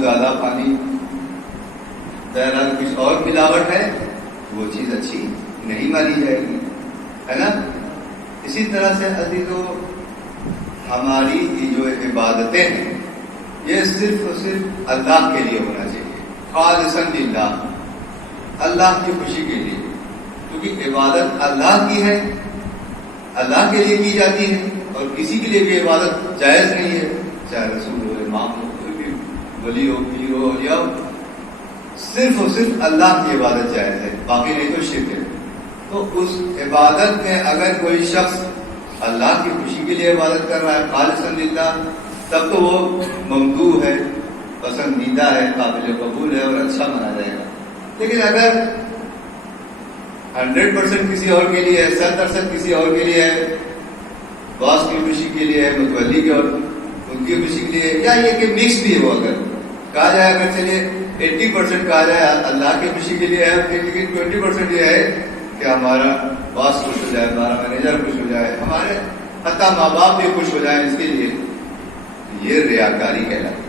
زیادہ پانی بہرحال کچھ اور ملاوٹ ہے وہ چیز اچھی نہیں مانی جائے گی، ہے نا؟ اسی طرح سے عزیزو ہماری یہ جو عبادتیں ہیں یہ صرف اور صرف اللہ کے لیے ہونا چاہیے، خالصاً للہ، اللہ کی خوشی کے لیے، کیونکہ عبادت اللہ کی ہے، اللہ کے لیے کی جاتی ہے، اور کسی کے لیے بھی عبادت جائز نہیں ہے، چاہے رسول ہو، امام ہو، کوئی بھی ولی ہو، پیر ہو، اولیاء ہو، صرف اور صرف اللہ کی عبادت جائز ہے، باقی نہیں تو شرک ہے۔ تو اس عبادت میں اگر کوئی شخص اللہ کی خوشی کے لیے عبادت کر رہا ہے خالصاً للہ، تب تو وہ ممدوح ہے، پسندیدہ ہے، قابل قبول ہے اور اچھا مانا جائے گا۔ لیکن اگر 100% کسی اور کے لیے ہے، 100% کسی اور کے لیے ہے، باس کی خوشی کے لیے ہے، متولی کی اور ان کی خوشی کے لیے، یا یہ کہ مکس بھی ہو، اگر کہا جائے اگر چلیے 80% کہا جائے اللہ کی خوشی کے لیے ہے، لیکن 20% یہ ہے کہ ہمارا باس خوش ہو جائے، ہمارا مینیجر خوش ہو جائے، ہمارے حتیٰ ماں باپ بھی خوش ہو جائیں اس کے لیے، یہ ریاکاری کہلاتی ہے۔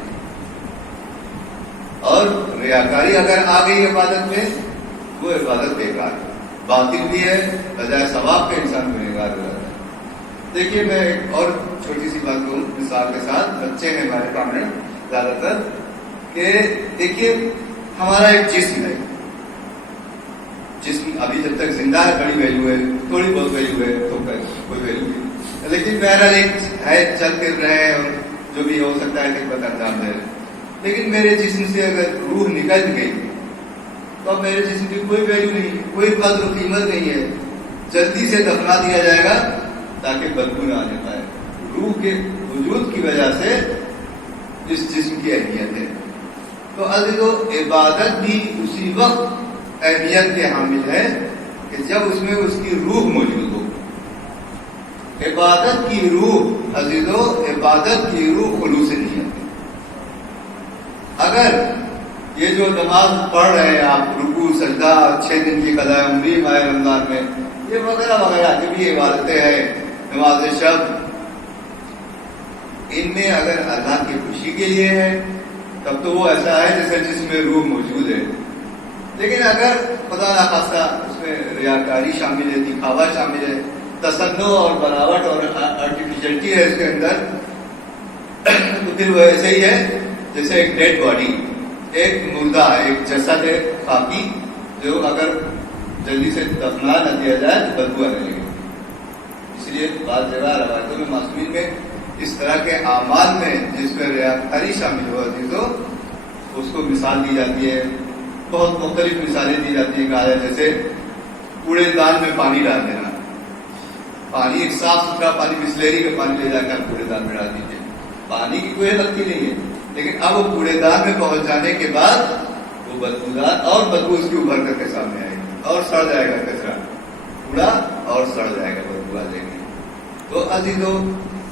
اور ریاکاری اگر آ گئی عبادت میں، وہ عبادت بیکار ہے، باطل بھی ہے، بجائے ثواب کے انسان کو نگار ہو جاتا ہے۔ دیکھیے میں ایک اور چھوٹی سی بات کروں مثال کے ساتھ، بچے ہیں ہمارے سامنے زیادہ تر، کہ دیکھیے ہمارا ایک جسم ہے، جسم ابھی جب تک زندہ ہے بڑی ویلیو ہے، تھوڑی بہت ویلیو ہے تو کوئی ویلیو نہیں، لیکن بہرحال ایک ہے، چل پھر رہے ہیں اور جو بھی ہو سکتا ہے خدمت انجام دے رہے ہیں۔ لیکن میرے جسم سے اگر روح نکل گئی تو اب میرے جسم کی کوئی ویلیو نہیں، کوئی قدر و قیمت نہیں ہے، جلدی سے دفنا دیا جائے گا تاکہ بدبو نہ آنے پائے۔ روح کے وجود کی وجہ سے اس جسم کی اہمیت ہے۔ تو عزیزو عبادت بھی اسی وقت اہمیت کے حامل ہے کہ جب اس میں اس کی روح موجود ہو۔ عبادت کی روح عزیزو، عبادت کی روح خلوص نیت ہے۔ اگر یہ جو نماز پڑھ رہے ہیں آپ، رکوع سجدہ، 6 دن کی قضاء عمری ماہ رمضان میں، یہ وغیرہ وغیرہ جو بھی عبادتیں ہیں، نماز شب، ان میں اگر اللہ کی خوشی کے لیے ہے تب تو وہ ایسا ہے جیسے جس میں روح موجود ہے۔ لیکن اگر خدا نخواستہ اس میں ریاکاری شامل ہے، دکھاوا شامل ہے، تصنع اور بناوٹ اور آرٹیفیشلٹی ہے اس کے اندر، تو پھر وہ ایسے ہی ہے جیسے ایک ڈیڈ باڈی، ایک مردہ، ایک جسد ہے خاکی، جو اگر جلدی سے دفنا نہ دیا جائے تو بدبو آنے لگے۔ اس لیے بعض جگہ روایتوں میں معصومین میں اس طرح کے اعمال میں جس میں ریاکاری شامل ہوتی تو اس کو مثال دی جاتی ہے، بہت مختلف مثالیں دی جاتی ہیں، کہا جائے جیسے کوڑے دان میں پانی ڈال دینا، پانی ایک صاف ستھرا پانی، بسلیری کا پانی لے جا کر کوڑے دان میں ڈال دیجیے، پانی کی کوئی غلطی نہیں ہے، لیکن اب وہ کوڑے دان میں پہنچ جانے کے بعد وہ بدبودار اور بدبو اس کی ابھر کر کے سامنے آئے گی اور سڑ جائے گا کچرا، کوڑا اور سڑ جائے گا بدبو آ جائے گی۔ تو عزیزو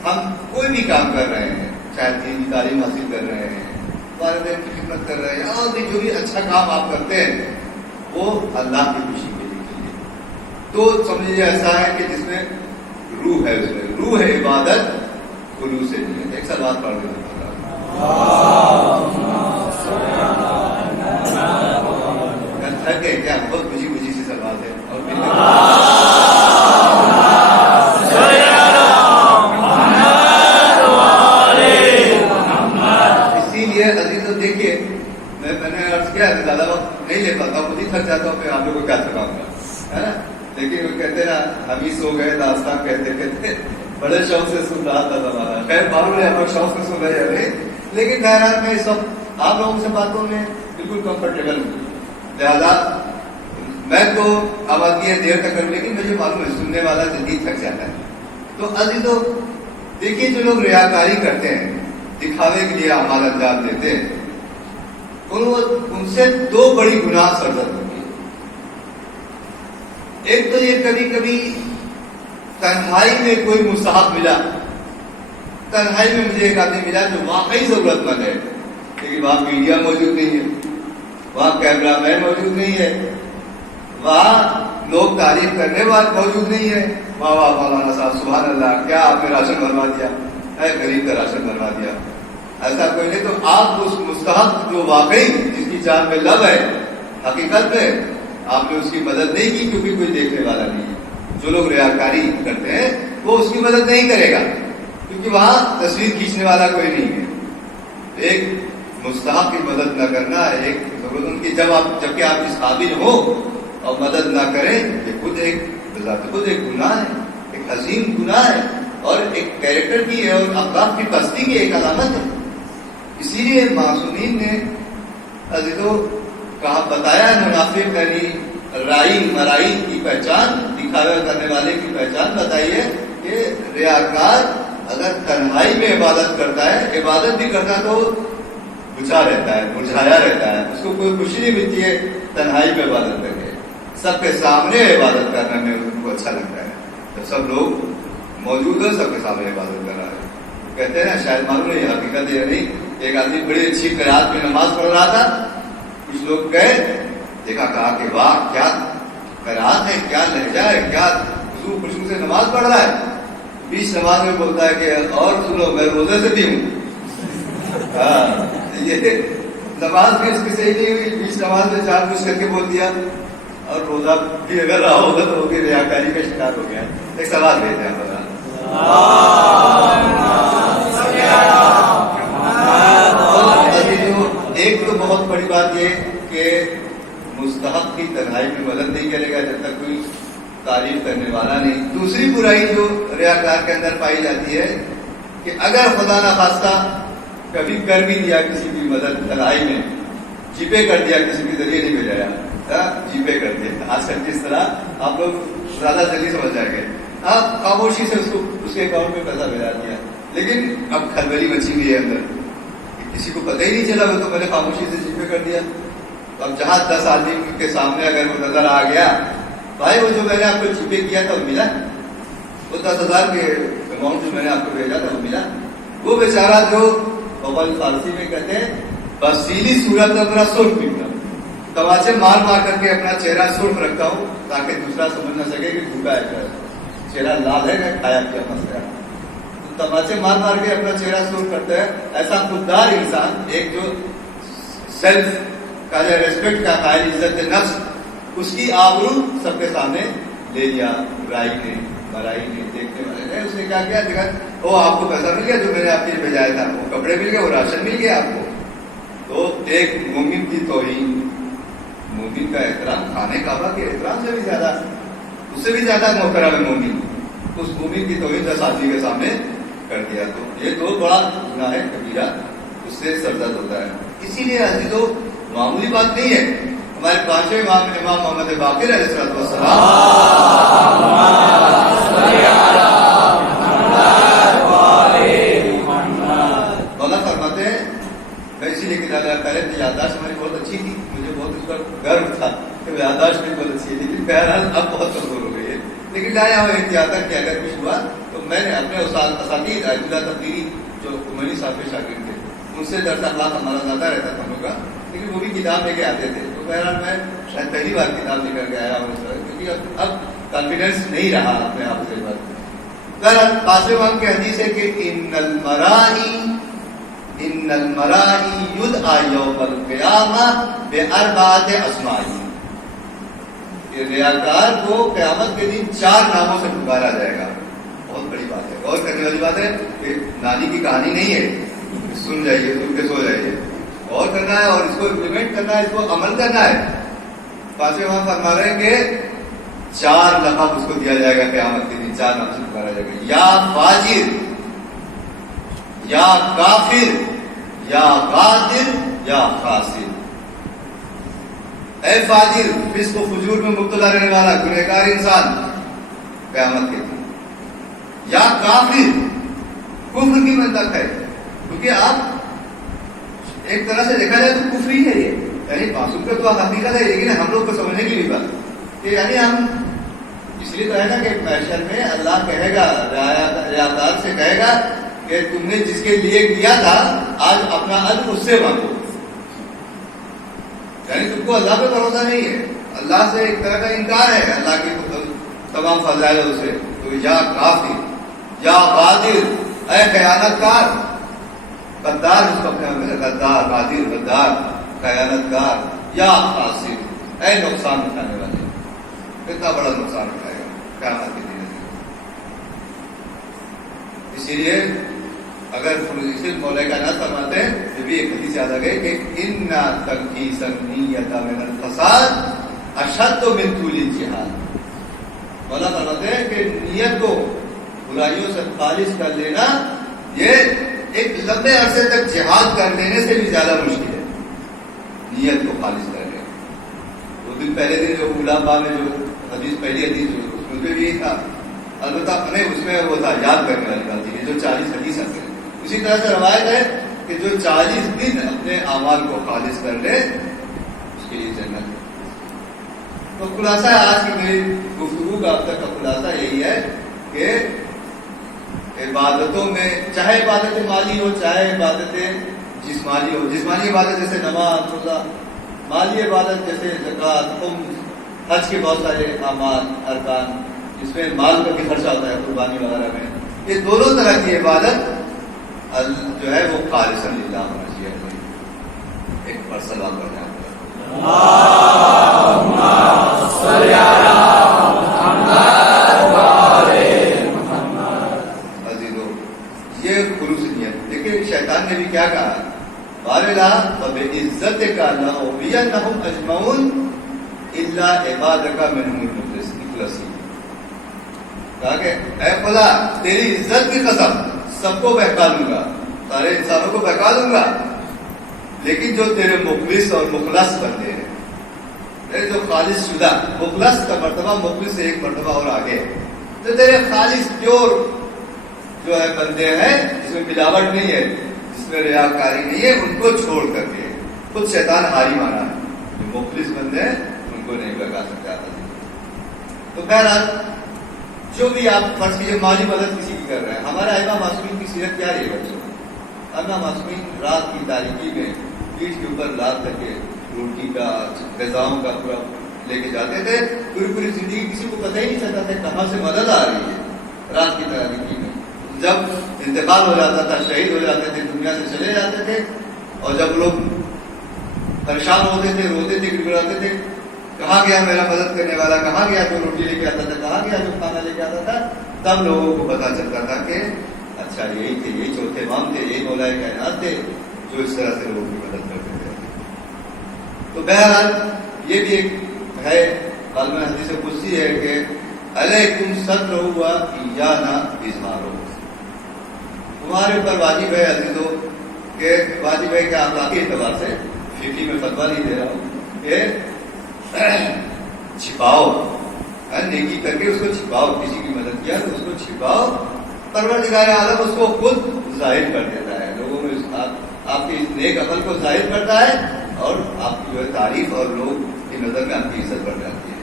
ہم کوئی بھی کام کر رہے ہیں، چاہے دین کی تعلیم حاصل کر رہے ہیں، والدین کی خدمت کر رہے ہیں، اور بھی جو بھی اچھا کام آپ کرتے ہیں وہ اللہ کی خوشی کے لیے کیجیے۔ تو سمجھیے ایسا ہے کہ جس میں روح ہے، اس میں روح ہے عبادت، خلوص سے نہیں ہے۔ ایک سا بات پڑھ دیں، تھک گئے کیا؟ بہت خوشی خوشی سی سوال ہے اور دیکھیے میں نے عرض کیا ہے زیادہ وقت نہیں لے پاتا، خود ہی تھک جاتا ہوں، پھر آپ لوگوں کو کیا تھکاؤں گا، ہے نا؟ لیکن وہ کہتے نا ہم ہی سو گئے داستان کہتے کہتے بڑے شوق سے سن رہا تھا زمانہ، خیر معلوم ہے ہم شوق سے سن رہے ہیں، لیکن بہرحال میں اس وقت آپ لوگوں سے باتوں میں بالکل کمفرٹیبل ہوں، لہٰذا میں تو آبادی دیر تک کروں، لیکن مجھے معلوم ہے سننے والا جلدی تھک جاتا ہے۔ تو عزیزو دیکھیے جو لوگ ریاکاری کرتے ہیں، دکھاوے کے لیے اعمال انجام دیتے ہیں، ان سے 2 بڑی گناہ سرزد ہوتی ہے۔ ایک تو یہ کبھی کبھی تنہائی میں کوئی مستحب ملا، تنہائی میں مجھے ایک آدمی ملا جو واقعی ضرورت مند ہے، لیکن وہاں میڈیا موجود نہیں ہے، وہاں کیمرہ مین موجود نہیں ہے، وہاں لوگ تعریف کرنے والے موجود نہیں ہے، واہ واہ مولانا صاحب سبحان اللہ، کیا آپ نے راشن بنوا دیا، اے غریب کا راشن بنوا دیا، ایسا کوئی نہیں. تو آپ اس مستحق جو واقعی جس کی جان میں لب ہے، حقیقت میں آپ نے اس کی مدد نہیں کی کیونکہ کوئی دیکھنے والا نہیں ہے. جو لوگ ریاکاری کرتے ہیں وہ اس کی مدد نہیں کرے گا کیونکہ وہاں تصویر کھینچنے والا کوئی نہیں ہے. ایک مستحق کی مدد نہ کرنا، ایک ضرورت ان کی جبکہ آپ اس قابل ہو اور مدد نہ کریں، یہ خود ایک بذات خود ایک گناہ ہے، ایک عظیم گناہ ہے اور ایک کیریکٹر کی ہے اور اخلاق کی پستی کی ایک علامت ہے. اسی لیے معصومین نے عزیزوں کہا بتایا ہے، منافق یعنی رائی مرائی کی پہچان، دکھاوا کرنے والے کی پہچان بتائی ہے کہ ریاکار اگر تنہائی میں عبادت کرتا ہے، عبادت بھی کرتا ہے تو بجھا رہتا ہے، مرجھایا رہتا ہے، اس کو کوئی خوشی نہیں ملتی ہے تنہائی میں عبادت کر کے. سب کے سامنے عبادت کرنے میں ان کو اچھا لگتا ہے، جب سب لوگ موجود ہیں سب کے سامنے عبادت کر رہا ہے. کہتے ہیں نا شاید معلوم نہیں حقیقت یہ نہیں، ایک آدمی بڑی اچھی قرات میں نماز پڑھ رہا تھا، کچھ لوگ گئے دیکھا، کہا کہ واہ کیا قرات ہے، کیا لہجہ ہے، کیا خوشبو سے نماز پڑھ رہا ہے. بیچ نماز میں بولتا ہے کہ اور سنو میں روزے سے بھی ہوں. یہ نماز بھی اس کی صحیح نہیں ہوئی، بیچ نماز میں جان بوجھ کر کے بول دیا، اور روزہ بھی اگر رہا ہوگا تو وہ بھی ریاکاری کا شکار ہو گیا. ایک سوال دیتے ہیں بتا ایک تو بہت بڑی بات یہ کہ مستحق کی تنہائی میں مدد نہیں کرے گا جب تک کوئی تعریف کرنے والا نہیں. دوسری برائی جو ریاکار کے اندر پائی جاتی ہے کہ اگر خدا نخواستہ کبھی کر بھی دیا کسی کی مدد تنہائی میں، جی پے کر دیا، کسی کے ذریعے نہیں بھیجایا، جی پے کر دیا، آج کل جس طرح آپ لوگ زیادہ جلدی سمجھ جائیں گے، آپ خاموشی سے اس کے اکاؤنٹ میں پیسہ بھیجا دیا. لیکن اب کھلبلی مچی ہوئی ہے اندر، کسی کو پتہ ہی نہیں چلا، وہ تو میں نے خاموشی سے جی پے کر دیا. اب جہاں 10 آدمی کے سامنے اگر وہ نظر آ گیا، بھائی وہ جو میں نے آپ کو جی پے کیا تھا وہ ملا، وہ 10,000 کے اماؤنٹ جو میں نے آپ کو بھیجا تھا وہ ملا. وہ بیچارہ جو بغل فارسی میں کہتے ہیں بسیلی صورت اپنا سرخ پیتا، تماچے مار مار کر کے اپنا چہرہ سرخ رکھتا ہوں تاکہ دوسرا سمجھ نہ سکے کہ بھوکا ہے، چہرہ لال ہے نہ کھایا کیا مسئلہ. تو تماچے مار مار کے اپنا چہرہ سرخ کرتا ہے. ایسا خوددار انسان، ایک جو سیلف کا جو ریسپیکٹ کا قائل، عزت نفس، اس کی آبرو سب کے سامنے لے لیا رائی نے، برائی نے، دیکھنے والے نے. اس نے کیا کیا؟ دیکھا وہ آپ کو پیسہ مل گیا جو میں نے آپ کے لیے بھیجایا تھا، وہ کپڑے مل گئے، وہ راشن مل گیا آپ کو. تو ایک مومن کی توہین، مومن کا احترام کھانے کعبہ کے احترام سے بھی زیادہ، اس سے بھی زیادہ محترم ہے مومن. اس مومن کی توہین 10 آدمی کے سامنے کر دیا تو یہ تو بڑا گناہ ہے کبیرہ، اس سے سرزد ہوتا ہے. اسی لیے عزیزو معمولی بات نہیں ہے. ہمارے 5ویں امام محمد باقر علیہ السلام مولا فرماتے ہیں، میں اسی لیے کتاب پہلے یادداشت ہماری بہت اچھی تھی، مجھے بہت اس پر گرو تھا کہ یادداشت بھی بہت اچھی ہے، لیکن بہرحال اب بہت کمزور ہو گئی ہے. لیکن لایا ہوا احتیاط ہے کہ اگر کچھ ہوا تو میں نے اپنے اساتذہ عید اللہ تبدیلی جو عمری صاحب کے شاگرد تھے ان سے درس اخلاق ہمارا زیادہ رہتا تھا ہم لوگ کا، لیکن وہ بھی کتاب لے کے آتے تھے. تو بہرحال میں شاید پہلی بار کتاب لے کر کے آیا ہوں اس طرح، کیونکہ اب کانفیڈینس نہیں رہا اپنے آپ سے. بہرحال 5ویں امام کی حدیث ہے کہ ان المرائی یدعی یوم القیامہ باربعۃ اسماء، کہ ریاکار کو قیامت کے دن 4 ناموں سے پکارا جائے گا. بہت بڑی بات ہے، غور کرنے والی بات ہے کہ نانی کی کہانی نہیں ہے، سن جائیے، سن کے سو جائیے. غور کرنا ہے اور اس کو امپلیمنٹ کرنا ہے، اس کو عمل کرنا ہے. 5ویں امام فرما رہے ہیں کہ 4 لقب اس کو دیا جائے گا قیامت کے دن، 4 نام سے پکارا جائے گا. یا فاجر، یا کافر، یا قاتل، یا خاسر. اے فاجر، فسق و فجور میں مبتلا رہنے والا گنہگار انسان قیامت کے دن. یا کافر، کفر کی منطق ہے، کیونکہ آپ ایک طرح سے دیکھا جائے تو کفر ہی ہے یہ، یعنی معصوم کا تو حقیقت ہے، لیکن ہم لوگ کو سمجھنے کی بھی بات کہ یعنی ہم اس لیے تو ہے نا کہ محشر میں اللہ کہے گا، ریاکار سے کہے گا کہ تم نے جس کے لیے کیا تھا آج اپنا اجر اس سے مانگو. یعنی تم کو اللہ پہ بھروسہ نہیں ہے، اللہ سے ایک طرح کا انکار ہے، اللہ کے تمام فضائل سے. تو یا کافر یا غادر، اے خیانت کار، غدار اس کو اپنے غدار، غادر غدار، خیانت کار، یا خاسر، اے نقصان اٹھانے والے. کتنا بڑا نقصان اٹھائے گا قیامت کے دن. اسی لیے اگر مولا کا نہ فرماتے ہیں تو بھی ایک حدیث یاد آ گئی کہ اِنَّا تَنْقِيسَ النِّيَّةَ مِنَ الْفَسَادِ أَشَدُّ مِنْ طُولِ الْجِهَادِ. مولا فرماتے ہیں کہ نیت کو برائیوں سے خالص کر لینا یہ ایک لمبے عرصے تک جہاد کر لینے سے بھی زیادہ مشکل ہے. نیت کو خالص کر لینا. دو دن پہلے دن جو اولا با میں جو حدیث پہلی حدیث جو اس میں بھی تھا، البتہ اس میں وہ تھا یاد کرنے والی بات ہے جو 40 حدیث آتے ہیں. اسی طرح سے روایت ہے کہ جو 40 دن اپنے اعمال کو خالص کر لے اس کے لیے جنت ہے. تو خلاصہ آج کی میری گفتگو کا اب تک کا خلاصہ یہی ہے کہ عبادتوں میں چاہے عبادت مالی ہو چاہے عبادت جسمانی ہو، جسمانی عبادت جیسے نماز روزہ، مالی عبادت جیسے زکوٰۃ، حج کے بہت سارے اعمال ارکان جس میں مال کا بھی خرچہ ہوتا ہے قربانی وغیرہ میں، یہ دونوں طرح کی عبادت جو ہے وہ خالص للہ ہونا چاہیے. ایک پر سلام کرنا ہے. عزیزو یہ خلوص نیت. دیکھیں شیطان نے بھی کیا کہا، بارلا فبعزت کا لأغوینہم اجمعون الا عبادک منہم المخلصین. کہا کہ اے خدا تیری عزت کی قسم سب کو بہکا دوں گا، سارے انسانوں کو بہکا دوں گا، لیکن جو تیرے مخلص اور مخلص بندے ہیں، جو خالص شدہ، مخلص کا مرتبہ مخلص سے ایک مرتبہ اور آگے، تو تیرے خالص پیور جو ہے بندے ہیں جس میں ملاوٹ نہیں ہے، جس میں ریاکاری نہیں ہے، ان کو چھوڑ کر کے خود شیطان ہاری مانا ہے. جو مخلص بندے ہیں ان کو نہیں بہکا سکتا. تو بہرحال جو بھی آپ فرض کیجیے مالی مدد کسی کی کر رہے ہیں، ہمارے ائمہ معصومین کی سیرت کیا رہی بچوں؟ ائمہ معصومین رات کی تاریکی میں پیٹھ کے اوپر لاد کر کے روٹی کا غذاؤں کا پورا لے کے جاتے تھے. پوری زندگی کسی کو پتہ ہی نہیں چلتا تھا کہاں سے مدد آ رہی ہے. رات کی تاریکی میں جب انتقال ہو جاتا تھا، شہید ہو جاتے تھے، دنیا سے چلے جاتے تھے، اور جب لوگ پریشان ہوتے تھے، روتے تھے، گڑگڑاتے تھے، کہاں گیا میرا مدد کرنے والا، کہاں گیا جو روٹی لے کے آتا تھا، کہاں گیا جو کھانا لے کے آتا تھا، تب لوگوں کو پتا چلتا تھا کہ اچھا یہی تھے، یہی چوتھے امام تھے، یہی مولا کائنات تھے جو اس طرح سے لوگوں کی مدد کرتے تھے. تو بہرحال یہ بھی ایک ہے عالم حدیث قدسی ہے کہ علیکم ستر ہوا ایانا اظہارو. تمہارے اوپر واجب ہے عزیزو، کہ واجب ہے کہ اخلاقی اعتبار سے فقہی میں فتویٰ نہیں دے رہا ہوں کہ چھپاؤ، نیکی کر کے اس کو چھپاؤ. کسی کی مدد کیا تو اس کو چھپاؤ. پروردگار عالم اس کو خود ظاہر کر دیتا ہے، لوگوں میں آپ کے اس نیک عمل کو ظاہر کرتا ہے، اور آپ کی جو ہے تعریف اور لوگ کی نظر میں آپ کی عزت بڑھ جاتی ہے.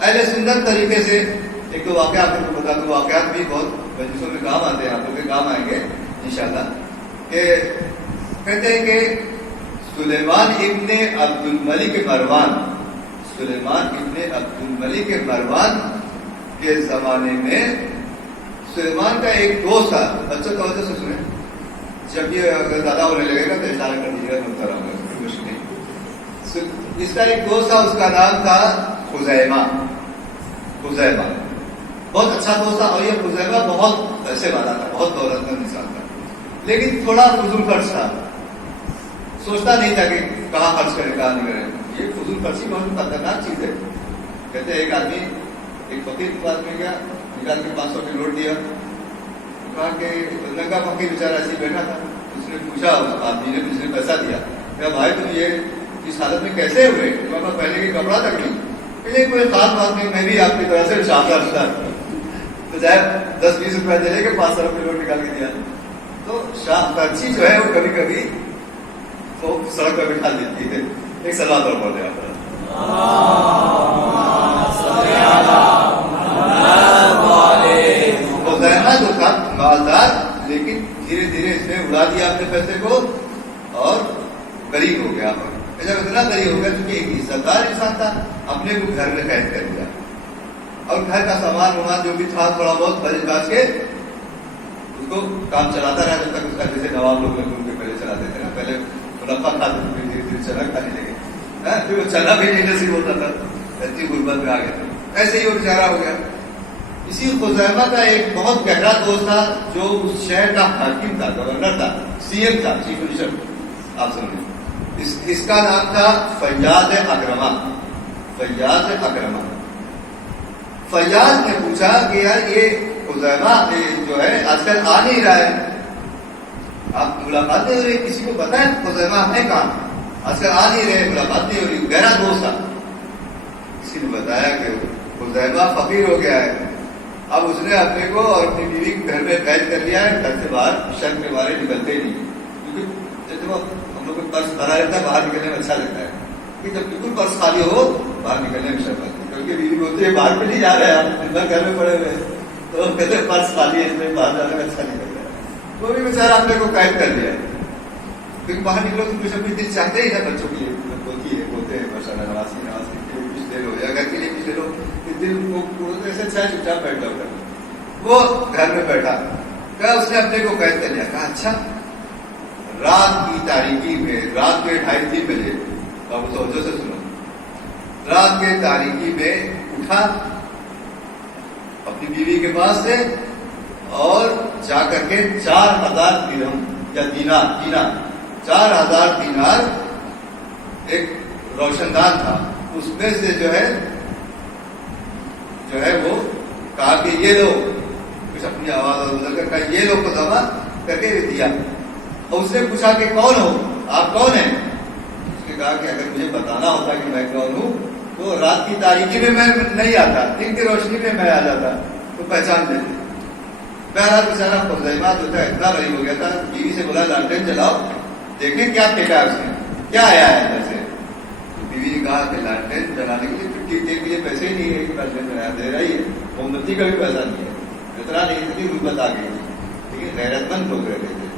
اہل سنت طریقے سے ایک دو واقعات آپ کو بتا دوں. واقعات بھی بہت مجلسوں میں کام آتے ہیں، آپ لوگ کے کام آئیں گے انشاءاللہ. کہ کہتے ہیں کہ سلیمان ابن عبد الملک مروان، سلیمان ابن عبد الملک مروان کے زمانے میں سلیمان کا ایک دوست تھا. بچوں کا وجہ سے سنیں، جب یہ اگر زیادہ ہونے لگے گا تو اشارہ کر دیجیے گا، بولتا رہوں گا، کوئی مشکل نہیں. اس کا ایک دوست تھا، اس کا نام تھا خزیمہ. خزیمہ بہت اچھا دوست تھا، اور یہ خزیمہ بہت پیسے والا تھا، بہت دولت مند انسان تھا، لیکن تھوڑا فضول خرچ تھا. سوچتا نہیں تھا کہ کہاں خرچ کرے کہاں نہیں کرے. یہ فضول خرچی بہت خطرناک چیز ہے. کہتے ہیں ایک آدمی ایک فقیر کے پاس میں گیا، نکال کے 500 کی نوٹ دیا. کہا کہ ننگا فقیر بیچارہ ایسے بیٹھا تھا. اس نے پوچھا اس آدمی نے جس نے پیسہ دیا، کہ بھائی تم یہ اس حالت میں کیسے ہوئے؟ تمہارا پہلے کے کپڑا تک نہیں. کہ کوئی خاص بات نہیں، میں بھی آپ کی طرح سے شاندار تھا. تو چاہے 10-20 روپئے دے لے کے 500 روپئے نوٹ نکال کے دیا. تو خرچی جو ہے وہ کبھی کبھی وہ سڑک پہ بٹھا دیتی ہے. ایک سلام اور بول رہے آپ جو تھا مالدار، لیکن دھیرے دھیرے اس نے اڑا دیا اپنے پیسے کو اور غریب ہو گیا. جب اتنا غریب ہو گیا کیونکہ ایک عزت دار انسان تھا، اپنے کو گھر میں قید کر دیا اور گھر کا سامان وامان جو بھی تھا تھوڑا بہت بچ باچ کے اس کو کام چلاتا رہا جب تک اس کا جیسے نواب لوگ کے پہلے چلاتے تھے نا, پہلے منافع کھاتے تھے دھیرے دھیرے چنا کھانے لگے, پھر وہ چنا بھی نہیں نصیب ہوتا تھا, اتنی غربت میں آ گئے تھے. ایسے ہی وہ بیچارہ ہو گیا. اسی خزیمہ کا ایک بہت گہرا دوست تھا جو اس شہر کا حاکم تھا, گورنر تھا, سی ایم تھا, چیف منسٹر. آپ سمجھیں اس کا نام تھا فیاض اکرمہ. فیاض اکرمہ. فیاض نے پوچھا کہ یار یہ خزیمہ جو ہے آج کل آ نہیں رہا ہے, آپ ملاقات نہیں ہو رہی, کسی کو پتا ہے خزیمہ ہے کہاں, آج کل آ نہیں رہے, ملاقات نہیں ہو رہی. گہرا دوست تھا. کسی نے بتایا کہ خزیمہ فقیر ہو گیا ہے, اب اس نے اپنے کو اور اپنی بیوی کو گھر میں قید کر لیا ہے, گھر سے باہر شرط کے بارے نکلتے نہیں, کیونکہ جب ہم لوگ کو پرس بھرا رہتا ہے باہر نکلنے میں اچھا لگتا ہے, کہ جب بالکل پرس خالی ہو باہر نکلنے میں شرط آتی ہے, کیونکہ بیوی بولتی ہے باہر پہ نہیں جا رہے آپ گھر میں پڑے ہوئے, تو کہتے ہیں پرس خالی ہے اس میں باہر جانے میں اچھا نہیں لگتا ہے. وہ بھی بیچارہ اپنے کو قید کر لیا ہے, کیونکہ باہر نکلو تو کچھ اپنی دل چاہتے ہی ہے بچوں کے لیے, ہوتے ہیں ماشاء اللہ نماز کے لیے کچھ دے لو یا گھر کے لیے کچھ دے لو, دل کو ایسے اچھا چپ چاپ بیٹھ جاؤ. وہ گھر میں بیٹھا, کہا اس نے اپنے کو قید کر لیا. کہا اچھا, رات کی تاریکی میں, رات کے 2:30-3 بجے, بابو توجہ سے سنو, رات کے تاریکی میں اٹھا اپنی بیوی کے پاس سے اور جا کر کے 4000 درہم یا دینار 4000 دینار ایک روشن دان تھا, اس میں سے جو ہے وہ کہا کہ یہ لو, کچھ اپنی آواز بدل کر کہا یہ لو کو جمع کر کے دیا. اور اس نے پوچھا کہ کون ہو, آپ کون ہیں؟ اس نے کہا کہ اگر مجھے بتانا ہوتا کہ میں کون ہوں تو رات کی تاریکی میں نہیں آتا, دن کی روشنی میں میں آ جاتا تو پہچان لیتے. بہرحال بیچارہ خزیمہ جو تھا اتنا غریب ہو گیا تھا, بیوی سے بولا لانٹین چلاؤ دیکھیں کیا پھینکا اس نے, کیا آیا ہے اندر سے. تو بیوی نے کہا کہ لانٹین جلانے کے لیے ٹکٹ کے لیے پیسے ہی نہیں ہے کہ لانٹین جلایا, دے رہا ہی ہے, موم بتی کا بھی پیسہ نہیں ہے, اتنا نہیں, اتنی غربت آ گئی تھی, لیکن غیرت مند لوگ رہتے تھے.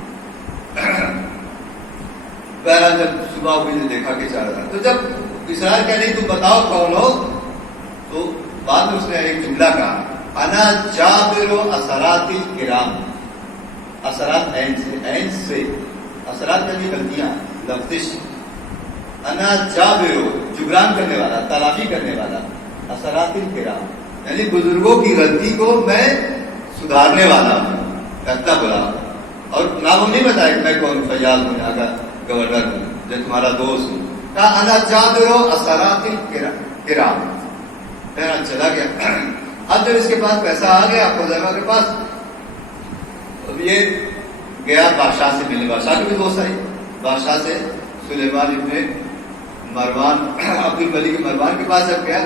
بہرحال جب صبح ہوئی نے دیکھا کہ 4000, تو جب اصرار کیا نہیں تم بتاؤ کون ہو, تو بعد میں اس نے ایک جملہ کہا, انا جابر اثرات الکرام. اثرات عین سے اثرات کا بھی غلطیاں لفظ, انا جابر جبران کرنے والا, تلافی کرنے والا, اثرات الکرام یعنی بزرگوں کی غلطی کو میں سدھارنے والا ہوں, اتنا بولا. اور نام نہیں بتایا کہ میں کون, فیاض ہوں, یہاں کا گورنر ہوں, جو تمہارا دوست ہوں. کہا انا جابر اثرات الکرام. پھر چلا گیا. اب جب اس کے پاس پیسہ آ گیا خزیمہ کے پاس, اب یہ گیا بادشاہ سے ملنے. بادشاہ کے بھی دوست آئی, بادشاہ سے سلیمان ابن مروان, عبد الملک مروان کے پاس جب گیا,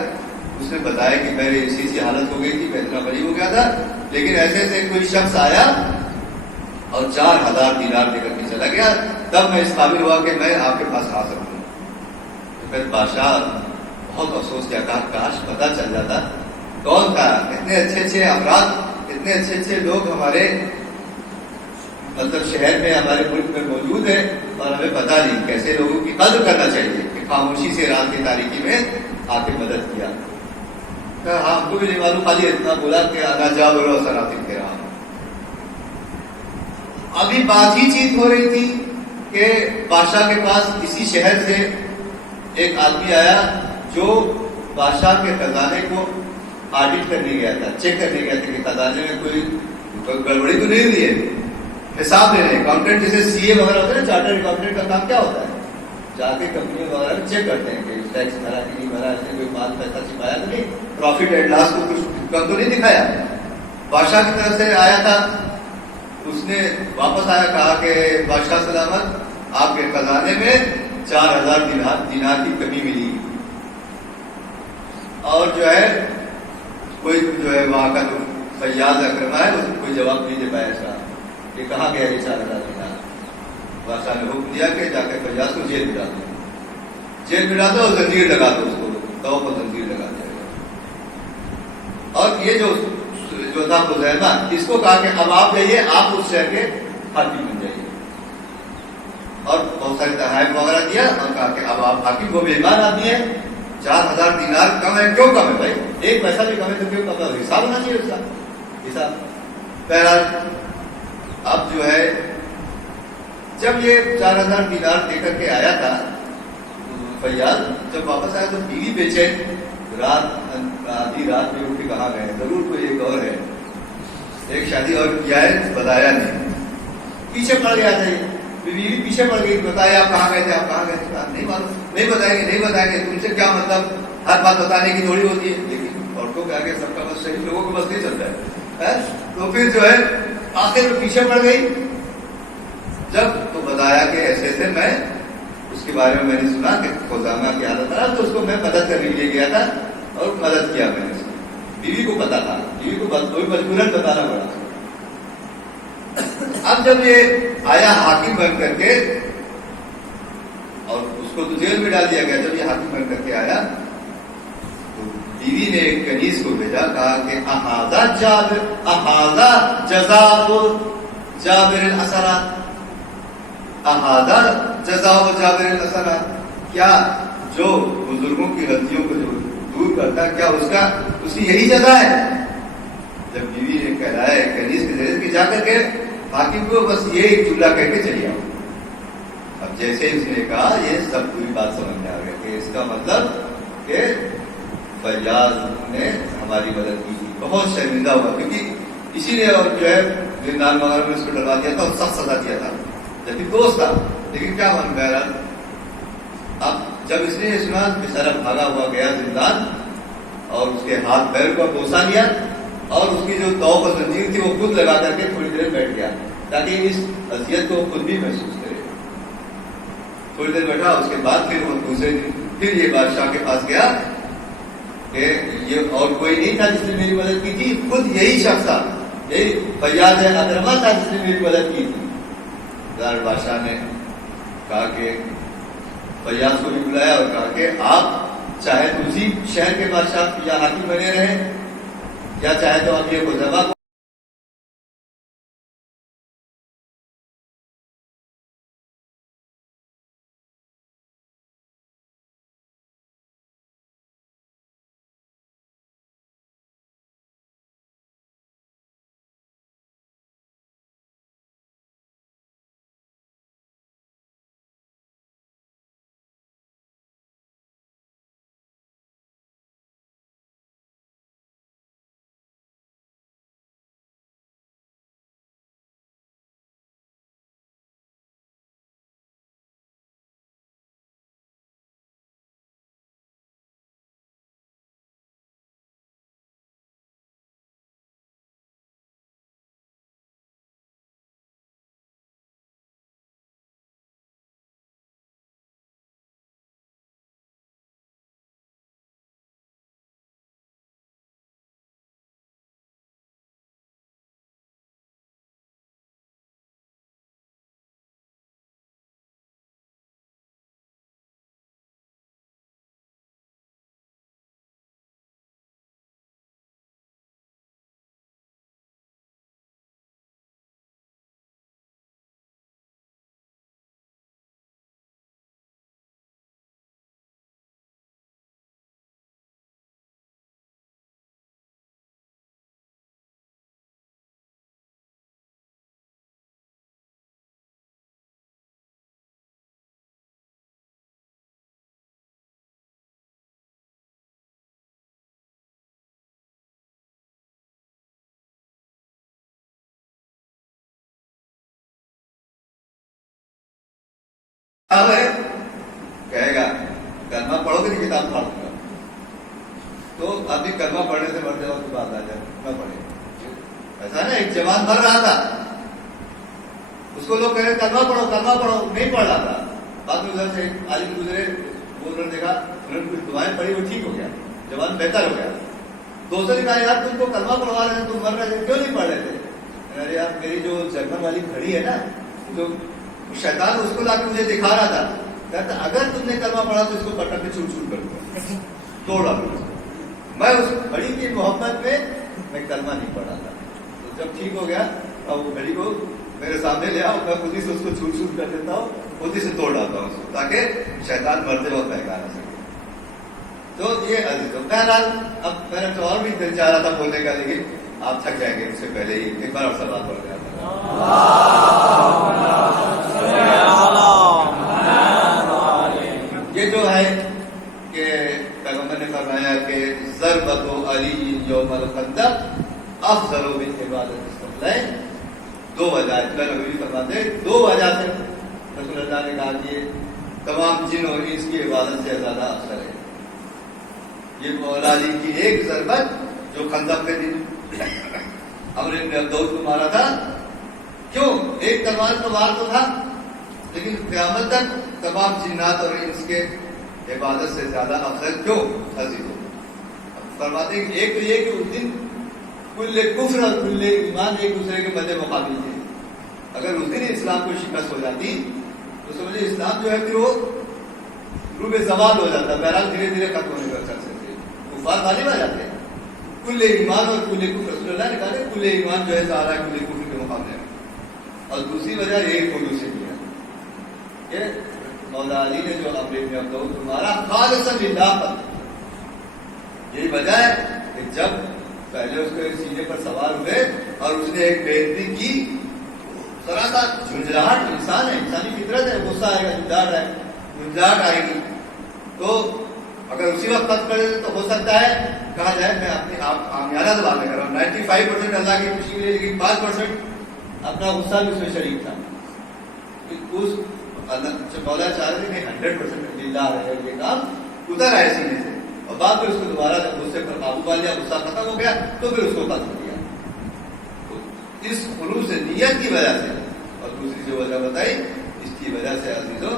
اس نے بتایا کہ میرے ایسی حالت ہو گئی تھی, میں اتنا غریب ہو گیا تھا, لیکن ایسے ایسے کوئی شخص آیا اور 4000 دینار دے کر کے چلا گیا, تب میں اس قابل ہوا کہ میں آپ کے پاس آ سکوں. تو پھر بادشاہ بہت افسوس کیا, کاش پتہ چل جاتا کون تھا. اتنے اچھے افراد, اتنے اچھے لوگ ہمارے مطلب شہر میں, ہمارے ملک میں موجود ہیں, اور ہمیں پتہ نہیں کیسے لوگوں کی قدر کرنا چاہیے, کہ خاموشی سے رات کی تاریکی میں آ کے مدد کیا. ہاں ہم کو بھی نہیں معلوم, خالی اتنا بولا کہ انا جابر اثرات الکرام. ابھی بات ہی چیت ہو رہی تھی کہ بادشاہ کے پاس اسی شہر سے ایک آدمی آیا جو بادشاہ کے خزانے کو آڈٹ کرنے گیا تھا, چیک کرنے گیا تھا کہ خزانے میں کوئی گڑبڑی تو نہیں ہوئی ہے. حساب لینے, اکاؤنٹنٹ جیسے سی اے وغیرہ ہوتے ہیں, چارٹرڈ اکاؤنٹنٹ کا کام کیا ہوتا ہے, جا کے کمپنی وغیرہ میں چیک کرتے ہیں کہ ٹیکس بھرا کہ نہیں بھرا, اس نے کوئی مال پیسہ چھپایا تو نہیں, پروفٹ اینڈ لاس کو کچھ کم تو نہیں دکھایا. بادشاہ کی طرف سے آیا تھا, اس نے واپس آیا, کہا کہ بادشاہ سلامت آپ کے خزانے میں 4000 دینار کی کمی ملی, اور جو ہے کوئی جو ہے وہاں کا جو فیاض اکرمہ ہے اس کو کوئی جواب نہیں دے پایا. ایسا کہ کہاں گیا یہ 4000 دینار. بادشاہ نے حکم دیا کہ جا کے فیاض کو جیل بھجا دو, جیل بھجا دو اور زنجیر لگا دو, اس کو دو کو زنجیر لگا دیا. اور یہ جو تھا خزیمہ, اس کو کہا کہ اب آپ جائیے, آپ اس شہر کے حاکم بن جائیے, اور بہت سارے تحائف وغیرہ دیا, اور کہا کہ اب آپ حاکم کو, مہمان آدمی ہے, 4,000 دینار کم ہے، کیوں کم ہے بھائی؟ ایک پیسہ بھی کم ہے تو کیوں کم ہے؟ حساب ہونا چاہیے اس کا، حساب. بہرحال اب جو ہے جب یہ 4,000 دینار دے کر کے آیا تھا فیاض، جب واپس آیا تو بیوی بیچے، رات آدھی رات میں اٹھ کے کہاں گئے؟ ضرور کوئی ایک اور ہے، ایک شادی اور کیا ہے، بتایا نہیں، پیچھے پڑ گیا تھا. یہ بیوی پیچھے پڑ گئی، بتایا آپ کہاں گئے تھے، آپ کہاں گئے تھے؟ نہیں معلوم، نہیں بتائیں گے، نہیں بتائیں گے. تم سے کیا مطلب؟ ہر بات بتانے کی تھوڑی ہوتی ہے، لیکن عورتوں کے آگے سب کا بس صحیح، لوگوں کو بس نہیں چلتا ہے. تو پھر جو ہے آخر میں پیچھے پڑ گئی. جب تو بتایا کہ ایسے ایسے میں اس کے بارے میں نے سنا کہ خزامہ کی حالت خراب، تو اس کو میں مدد کرنے کے لیے گیا تھا اور مدد کیا میں نے اس کو. بیوی کو پتا تھا، بیوی کو کوئی مجبوراً بتانا پڑا. اب جب یہ آیا حاکم بن کر کے، اور اس کو تو جیل میں ڈال دیا گیا. جب یہ حاکم بن کر کے آیا تو بیوی نے ایک کنیز کو بھیجا، کہا کہ احاذا جابر، احاذا جزاء جابر الاسرات، احاذا جزاء جابر الاسرات، کیا جو بزرگوں کی غلطیوں کو جو دور کرتا ہے کیا اس کا اسی یہی جزا ہے؟ جب بیوی نے کہلایا کنیز کے ذریعے کہ جا کر کے حاکم کو بس یہ ایک جملہ کہہ کے چلی آؤ. اب جیسے اس نے کہا یہ سب پوری بات سمجھ میں آ گیا کہ اس کا مطلب کہ فیاض نے ہماری مدد کی تھی. بہت شرمندہ ہوا، کیونکہ اسی نے اور جو ہے زندان وغیرہ میں اس کو ڈروا دیا تھا اور سخت سزا دیا تھا، جبکہ دوست تھا. لیکن کیا من گیا، اب جب اس نے یہ سنا بےچارا بھاگا ہوا گیا زندان، اور اس کے ہاتھ پیر کو بوسا لیا، اور اس کی جو توق و زنجیر تھی وہ خود لگا کر کے تھوڑی دیر بیٹھ گیا تاکہ اس اذیت کو خود بھی محسوس کرے. تھوڑی دیر بیٹھا، اس کے بعد پھر وہ دوسرے دن پھر یہ بادشاہ کے پاس گیا کہ یہ اور کوئی نہیں تھا جس نے میری مدد کی تھی، خود یہی شخص تھا، یہی فیاض ادرما تھا جس نے میری مدد کی تھی. بادشاہ نے کہا کہ فیاض کو بھی بلایا اور کہا کہ آپ چاہے تو اسی شہر کے بادشاہ یا حاکم بنے رہے، یا چاہے تو آپ یہ خزامہ کو ہے کہے گا کلمہ پڑھو گے کتاب پڑھ دوں گا. تو ابھی کلمہ پڑھنے سے مر جاؤ تو بات آ جائے نہ پڑھے. ایسا نا ایک جوان مر رہا تھا، اس کو لوگ کہہ رہے کلمہ پڑھو کلمہ پڑھو، نہیں پڑھ رہا تھا. بعد میں ادھر سے ایک عالم گزرے، وہ انہوں نے دیکھا، انہوں نے کچھ دعائیں پڑھی، وہ ٹھیک ہو گیا، جوان بہتر ہو گیا. دوستوں نے کہا یار تم کو کلمہ پڑھوا رہے ہیں، تم مر رہے تھے، کیوں نہیں پڑھ رہے تھے؟ ارے یار میری جو جنگل والی گھڑی ہے نا، جو شیطان اس کو لا کے مجھے دکھا رہا تھا، کہتا اگر تم نے کلمہ پڑھا تو اس کو پٹک کے چھوٹ چھوٹ کر دوں، توڑ ڈالوں. میں اس گھڑی کی محبت میں کلمہ نہیں پڑھا تھا. تو جب ٹھیک ہو گیا اور وہ گھڑی کو میرے سامنے لے آؤ، میں خود ہی سے اس کو چھوٹ چھوٹ کر دیتا ہوں، خود ہی سے توڑ ڈالتا ہوں اس کو، تاکہ شیطان مرتے وقت بہکا نہ سکے. تو یہ عزیزوں بہرحال اب میں نے تو اور بھی دل چاہ رہا تھا بولنے کا، لیکن آپ تھک جائیں گے اس سے پہلے ہی ایک بار اور سوال پڑ گیا تھا. یہ جو ہے کہ پیغمبر نے فرمایا کہ ضربت علی یوم الخندق افضل من عبادت الصلاۃ. دو وجہ نبی فرماتے ہیں، دو وجہ سے رسول اللہ نے کہا کہ تمام جن اور انس کی عبادت سے زیادہ افضل ہے. یہ مولا علی کی ایک ضربت جو خندق کے دن عمرو بن عبدود کو مارا تھا، کیوں؟ ایک تلوار تو وار تو تھا، لیکن قیامت تک تمام جنات اور انس کے عبادت سے زیادہ افضل کیوں عزیز ہو. فرماتے ہیں کہ ایک تو یہ کہ اس دن کل کفر اور کل ایمان ایک دوسرے کے مد مقابل تھے. اگر اس دن اسلام کو شکست ہو جاتی تو سمجھے اسلام جو ہے پھر وہ روح زوال ہو جاتا، بہرحال دھیرے دھیرے ختم ہونے کا چل سکتے، کفار غالب آ جاتے ہیں. کل ایمان اور کل کفر، رسول اللہ نے کہا کل ایمان جو ہے سارا کل کفر کے مقابلے میں. اور دوسری وجہ یہ خلوص سے کہ مولا علی نے جو عمرو بن عبدود کو مارا خالصا للہ پر. یہی وجہ ہے کہ جب پہلے اس کے سینے پر سوار ہوئے اور اس نے ایک بےعزتی کی، ذرا سا جھنجھلاہٹ، انسان ہے، انسانی فطرت ہے، غصہ آئے گا، جھنجھلاہٹ آئے گی، تو اگر اسی وقت قتل کر دے تو ہو سکتا ہے کہا جائے میں اپنے آپ آمیانہ باتیں کر رہا ہوں، 95% اللہ کی خوشی کے لیے، لیکن 5% اپنا غصہ بھی اس میں شریک تھا. اس مولا چاہ رہے تھے کہ 100% للہ ہے، یہ کام اتر آئے سینے سے، اور بعد میں اس کو دوبارہ جب غصے پر قابو پا لیا، غصہ ختم ہو گیا تو پھر اس کو قتل کیا. اس خلوص نیت کی وجہ سے، اور دوسری جو وجہ بتائی اس کی وجہ سے عزیزوں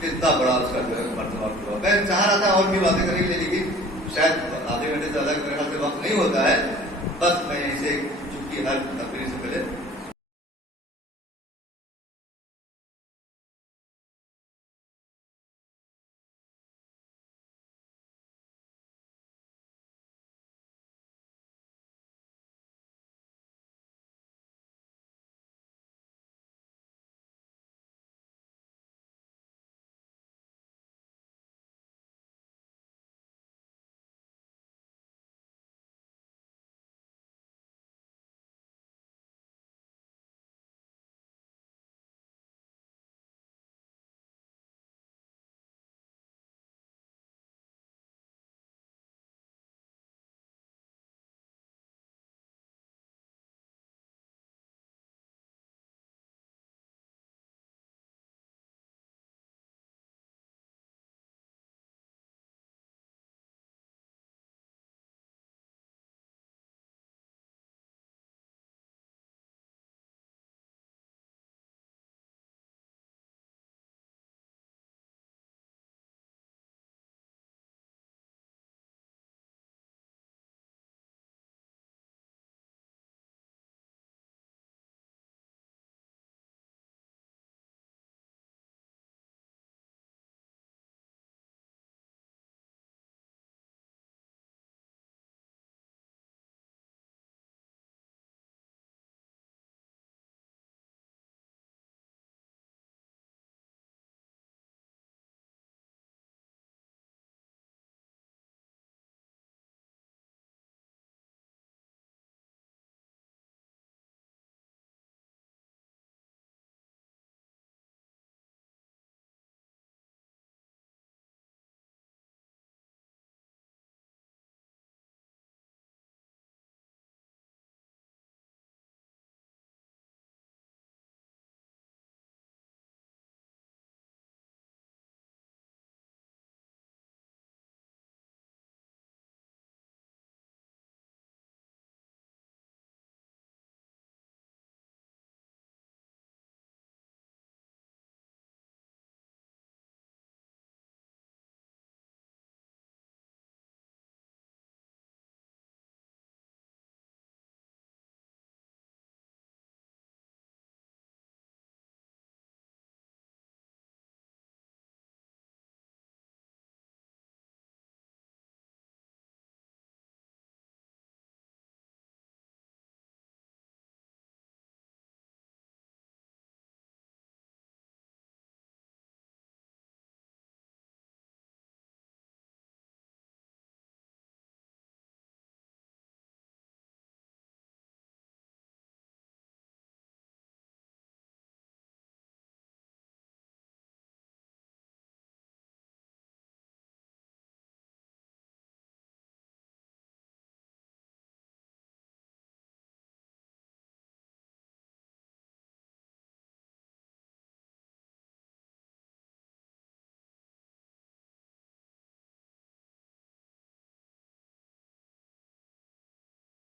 کتنا بڑا اس کا جو ہے مرتبہ ہوا. میں چاہ رہا تھا اور بھی باتیں کریں گے، لیکن شاید آدھے گھنٹے سے زیادہ میرے خیال سے وقت نہیں ہوتا ہے. بس میں یہیں سے چونکہ ہر تقریر سے پہلے